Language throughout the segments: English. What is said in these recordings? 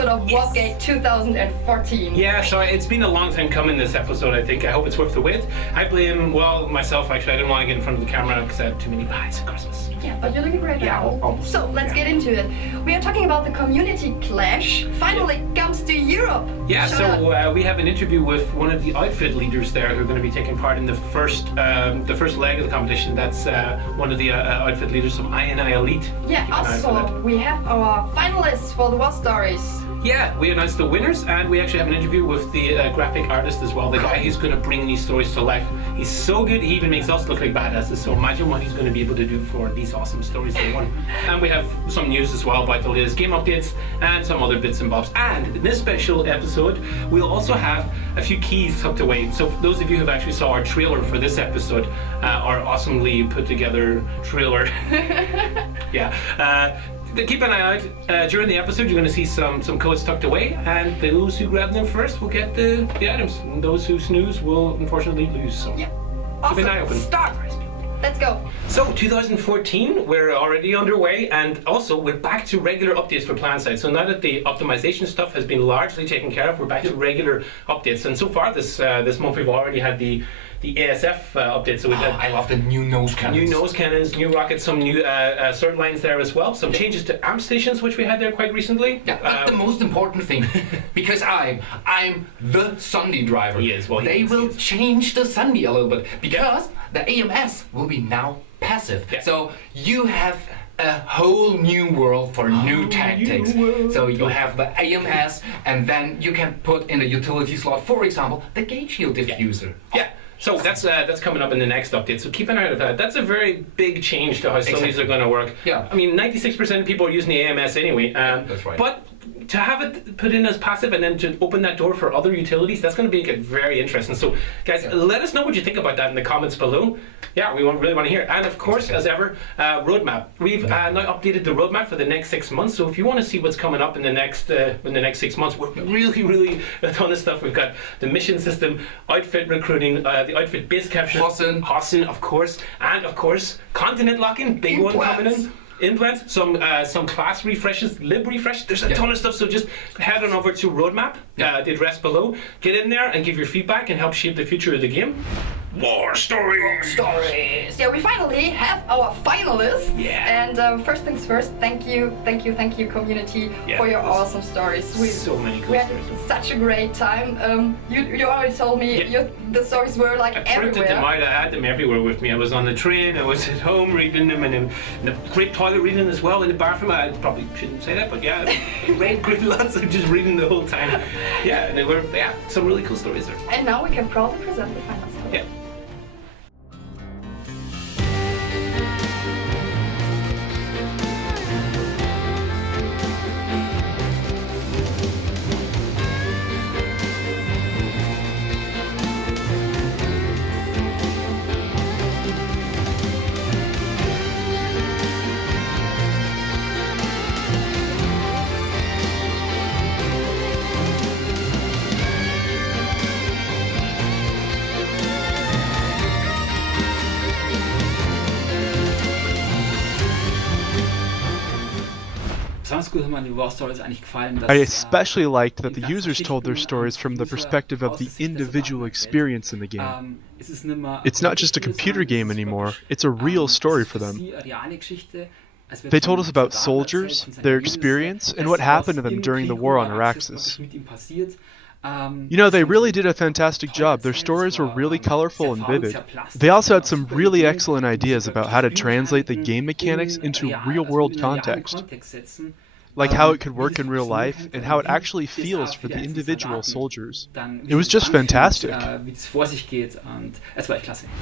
episode of Warpgate 2014. Yeah, so it's been a long time coming, this episode, I think. I hope it's worth the wait. I blame, myself, actually. I didn't want to get in front of the camera because I had too many pies at Christmas. Yeah, but you're looking great now. Almost. So, let's get into it. We are talking about the community clash. Finally comes to Europe. Yeah, we have an interview with one of the outfit leaders there who are going to be taking part in the first leg of the competition. That's one of the outfit leaders from INI Elite. Yeah, also we have our finalists for the WarStories. Yeah, we announced the winners, and we actually have an interview with the graphic artist as well, the guy who's going to bring these stories to life. He's so good, he even makes us look like badasses, so imagine what he's going to be able to do for these awesome stories they won. And we have some news as well about the latest game updates and some other bits and bobs. And in this special episode, we'll also have a few keys tucked away. So for those of you who have actually saw our trailer for this episode, our awesomely put together trailer. Keep an eye out. During the episode, you're going to see some codes tucked away, and those who grab them first will get the items, and those who snooze will unfortunately lose. So yeah, awesome. Keep an eye open. Start. Let's go. So 2014, we're already underway, and also we're back to regular updates for PlanetSide. So now that the optimization stuff has been largely taken care of, we're back to regular updates. And so far this month, we've already had the ASF update. So we've had I love the new nose cannons. New nose cannons, new rockets, some new cert lines there as well. Some changes to amp stations, which we had there quite recently. Yeah, but the most important thing, because I'm the Sunday driver. He is. Well, they will change the Sunday a little bit because the AMS will be now passive. Yeah. So you have a whole new world for new tactics. So you have the AMS, and then you can put in the utility slot, for example, the gauge shield diffuser. Yeah. So that's coming up in the next update, so keep an eye out for that. That's a very big change to how Sundays are going to work. Yeah. I mean, 96% of people are using the AMS anyway. That's right. But to have it put in as passive and then to open that door for other utilities, that's going to make it very interesting. So guys, let us know what you think about that in the comments below. Yeah, we really want to hear. And of course, as ever, roadmap. We've now updated the roadmap for the next 6 months. So if you want to see what's coming up in the next 6 months, we're really a ton of stuff. We've got the mission system, outfit recruiting, the outfit base capture, Hossen, of course, and of course, continent locking, big one coming in. Implants, some class refreshes, lib refresh. There's a ton of stuff, so just head on over to roadmap, the address below. Get in there and give your feedback and help shape the future of the game. WarStories! Yeah, we finally have our finalists. Yeah. And first things first, thank you, community, for your awesome stories. So many cool we stories. had such a great time. You already told me the stories were like everywhere. I printed them out. I had them everywhere with me. I was on the train, I was at home reading them, and in the great toilet reading as well, in the bathroom. I probably shouldn't say that, but yeah, great lots of just reading the whole time. Yeah, and they were some really cool stories there. And now we can proudly present the finals. Yeah. I especially liked that the users told their stories from the perspective of the individual experience in the game. It's not just a computer game anymore, it's a real story for them. They told us about soldiers, their experience, and what happened to them during the war on Araxis. You know, they really did a fantastic job. Their stories were really colorful and vivid. They also had some really excellent ideas about how to translate the game mechanics into real-world context. Like how it could work in real life, and how it actually feels for the individual soldiers. It was just fantastic.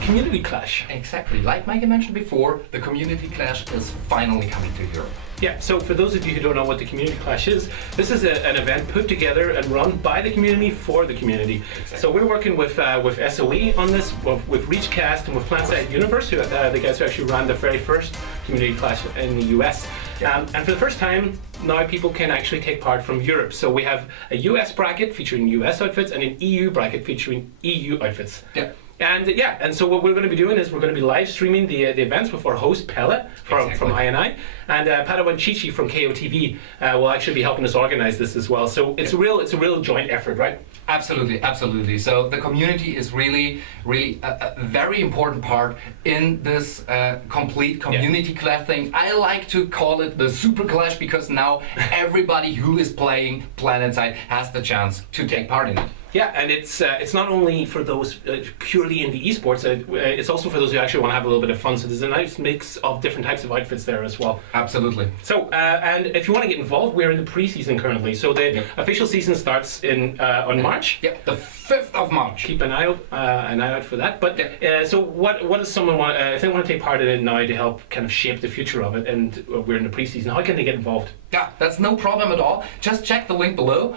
Community Clash. Exactly. Like Mike mentioned before, the Community Clash is finally coming to Europe. Yeah, so for those of you who don't know what the Community Clash is, this is an event put together and run by the community for the community. Exactly. So we're working with SOE on this, with Reachcast and with PlanetSide Universe, who the guys who actually ran the very first Community Clash in the US. And for the first time, now people can actually take part from Europe. So we have a US bracket featuring US outfits and an EU bracket featuring EU outfits. Yeah. And so what we're going to be doing is we're going to be live streaming the events with our host Pelle from INI, and Padawan Chichi from KOTV will actually be helping us organize this as well. So it's a real joint effort, right? Absolutely. So the community is really a very important part in this complete community clash thing. I like to call it the super clash because now everybody who is playing PlanetSide has the chance to take part in it. Yeah, and it's not only for those purely in the esports, it's also for those who actually want to have a little bit of fun. So there's a nice mix of different types of outfits there as well. Absolutely. So, and if you want to get involved, we're in the pre-season currently. So the official season starts on March. Yep, the 5th of March. Keep an eye out for that. But so what does someone want, if they want to take part in it now to help kind of shape the future of it, and we're in the pre-season, how can they get involved? Yeah, that's no problem at all. Just check the link below.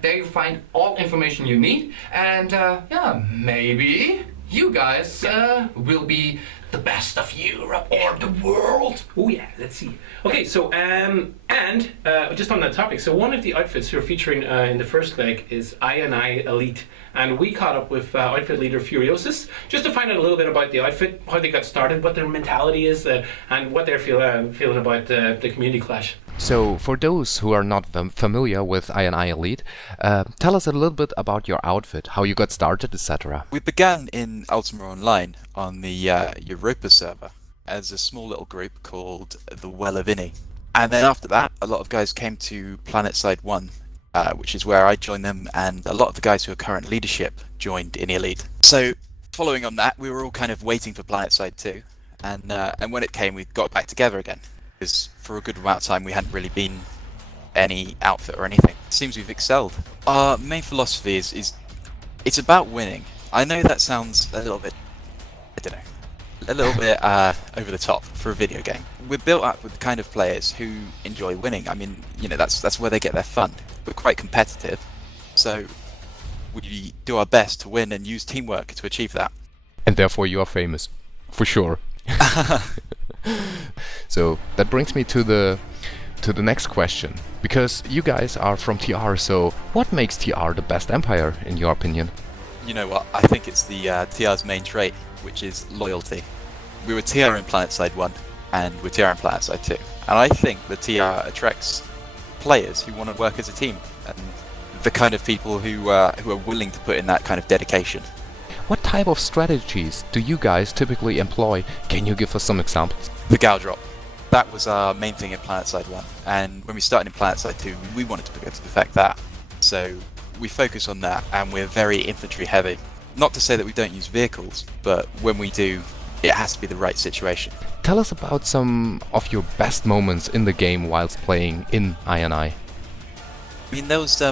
There you find all information you need. And maybe you guys will be the best of Europe or the world. Oh yeah, let's see. Okay, so just on that topic, so one of the outfits you're featuring in the first leg is INI Elite, and we caught up with outfit leader Furiosus just to find out a little bit about the outfit, how they got started, what their mentality is, and what they're feeling about the community clash. So, for those who are not familiar with INI Elite, tell us a little bit about your outfit, how you got started, etc. We began in Ultima Online on the Europa server as a small little group called the Well of Inni. And then after that, a lot of guys came to PlanetSide 1, which is where I joined them, and a lot of the guys who are current leadership joined in Elite. So, following on that, we were all kind of waiting for PlanetSide 2, and when it came, we got back together again. Because for a good amount of time we hadn't really been any outfit or anything. It seems we've excelled. Our main philosophy is it's about winning. I know that sounds a little bit, over the top for a video game. We're built up with the kind of players who enjoy winning. I mean, that's where they get their fun. We're quite competitive, so we do our best to win and use teamwork to achieve that. And therefore you are famous, for sure. So that brings me to the next question, because you guys are from TR, so what makes TR the best empire in your opinion? You know what, I think it's the TR's main trait, which is loyalty. We were TR in PlanetSide 1 and we're TR in PlanetSide 2, and I think the TR attracts players who want to work as a team and the kind of people who are willing to put in that kind of dedication. What type of strategies do you guys typically employ? Can you give us some examples? The Gal Drop. That was our main thing in PlanetSide 1, and when we started in PlanetSide 2, we wanted to perfect that. So we focus on that, and we're very infantry heavy. Not to say that we don't use vehicles, but when we do, it has to be the right situation. Tell us about some of your best moments in the game whilst playing in INI. I mean, there was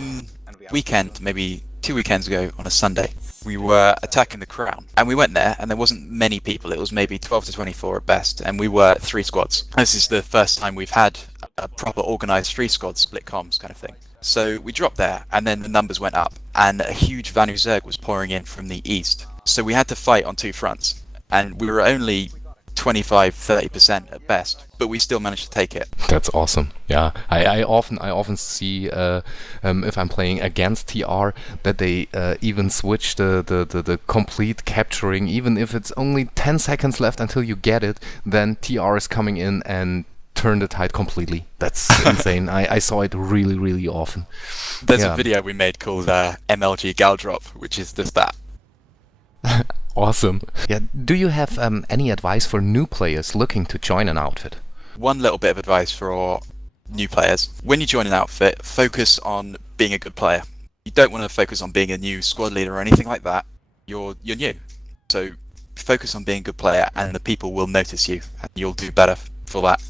weekend, maybe 2 weekends ago on a Sunday. We were attacking the Crown, and we went there, and there wasn't many people. It was maybe 12 to 24 at best, and we were 3 squads. This is the first time we've had a proper organised 3 squad split comms kind of thing. So we dropped there, and then the numbers went up, and a huge Vanu Zerg was pouring in from the east. So we had to fight on 2 fronts, and we were only 25-30% at best, but we still managed to take it. That's awesome. Yeah, I often see if I'm playing against TR that they even switch the complete capturing, even if it's only 10 seconds left until you get it, then TR is coming in and turn the tide completely. That's insane. I saw it really often. There's a video we made called MLG Gal Drop, which is just that. Awesome. Yeah. Do you have any advice for new players looking to join an outfit? One little bit of advice for new players. When you join an outfit, focus on being a good player. You don't want to focus on being a new squad leader or anything like that. You're new. So focus on being a good player, and the people will notice you, and you'll do better for that.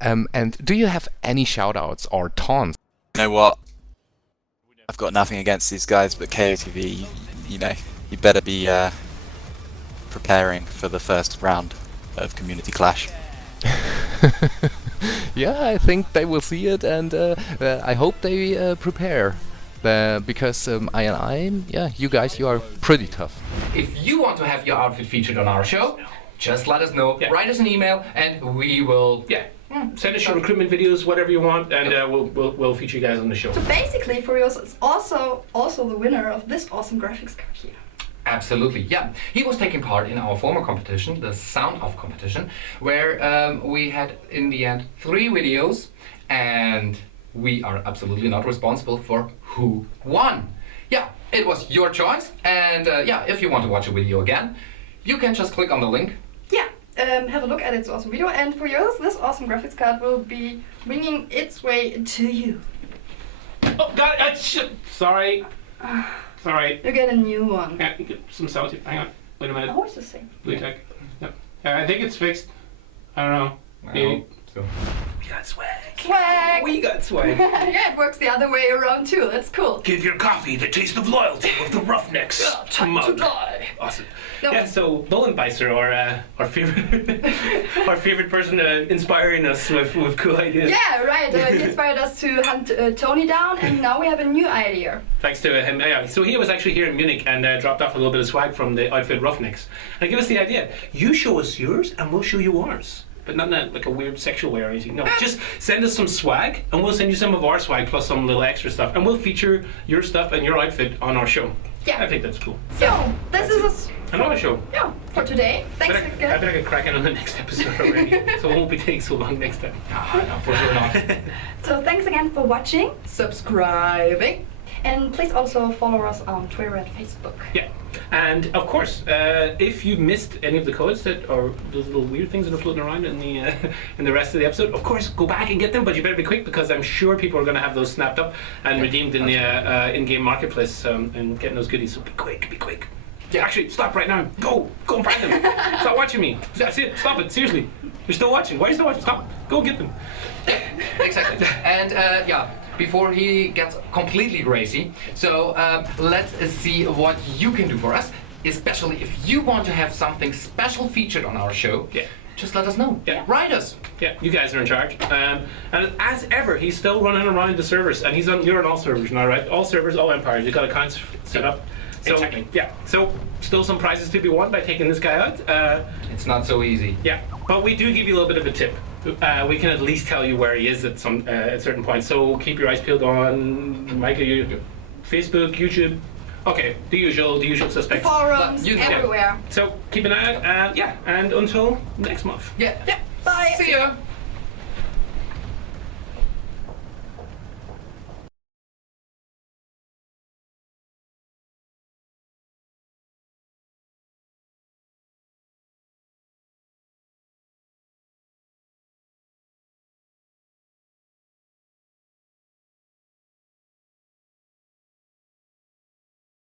And do you have any shoutouts or taunts? You know what? I've got nothing against these guys, but KOTV, you better be preparing for the first round of Community Clash. Yeah, I think they will see it, and I hope they prepare. Because you guys, you are pretty tough. If you want to have your outfit featured on our show, just let us know. Yeah. Write us an email, and we will. Yeah. Send us your recruitment videos, whatever you want, and we'll feature you guys on the show. So basically, Furiosus is also the winner of this awesome graphics card here. Absolutely, yeah. He was taking part in our former competition, the Sound Off competition, where we had in the end 3 videos, and we are absolutely not responsible for who won. Yeah, it was your choice, and yeah, if you want to watch a video again, you can just click on the link. Yeah, have a look at its awesome video, and for yours, this awesome graphics card will be bringing its way to you. Oh, God, sorry. Sorry. You get a new one. Yeah, you get some sound. Hang on. Wait a minute. Oh, it's the same. Blue tech. Yep. I think it's fixed. I don't know. Well, so. We got swag. Swag! We got swag. Yeah, it works the other way around too. That's cool. Give your coffee the taste of loyalty with the Roughnecks. Time to die. Awesome. No. Yeah, so Bullenbeister, our favorite, our favorite person inspiring us with cool ideas. Yeah, right. He inspired us to hunt Toni down, and now we have a new idea. Thanks to him. Yeah, so he was actually here in Munich and dropped off a little bit of swag from the outfit Roughnecks. And give us the idea. You show us yours, and we'll show you ours. But not in a, like a weird sexual way or anything. No, just send us some swag, and we'll send you some of our swag plus some little extra stuff, and we'll feature your stuff and your outfit on our show. Yeah. I think that's cool. So, this is Another show. yeah, for today. Thanks I again. better get cracking on the next episode already, so it won't be taking so long next time. No, for sure not. So, thanks again for watching, subscribing, and please also follow us on Twitter and Facebook. Yeah, and of course, if you've missed any of the codes that or those little weird things that are floating around in the rest of the episode, of course, go back and get them. But you better be quick because I'm sure people are going to have those snapped up and redeemed in the in-game marketplace and getting those goodies. So be quick, be quick. Yeah, actually, stop right now. Go and find them. Stop watching me. That's it. Stop it. Seriously, you're still watching. Why are you still watching? Stop. Go get them. Exactly. And yeah, before he gets completely crazy, so let's see what you can do for us, especially if you want to have something special featured on our show. Yeah. Just let us know. Yeah. Write us. Yeah, you guys are in charge. And as ever, he's still running around the servers, and you're on all servers now, right? All servers, all empires. You've got accounts set up. So, Exactly. Yeah. So still some prizes to be won by taking this guy out. It's not so easy. Yeah, but we do give you a little bit of a tip. We can at least tell you where he is at some at certain points. So keep your eyes peeled on Michael, Facebook, YouTube. Okay, the usual suspects. Forums, You- everywhere. So keep an eye out. Yeah, and until next month. Yeah. Yeah, bye. See ya.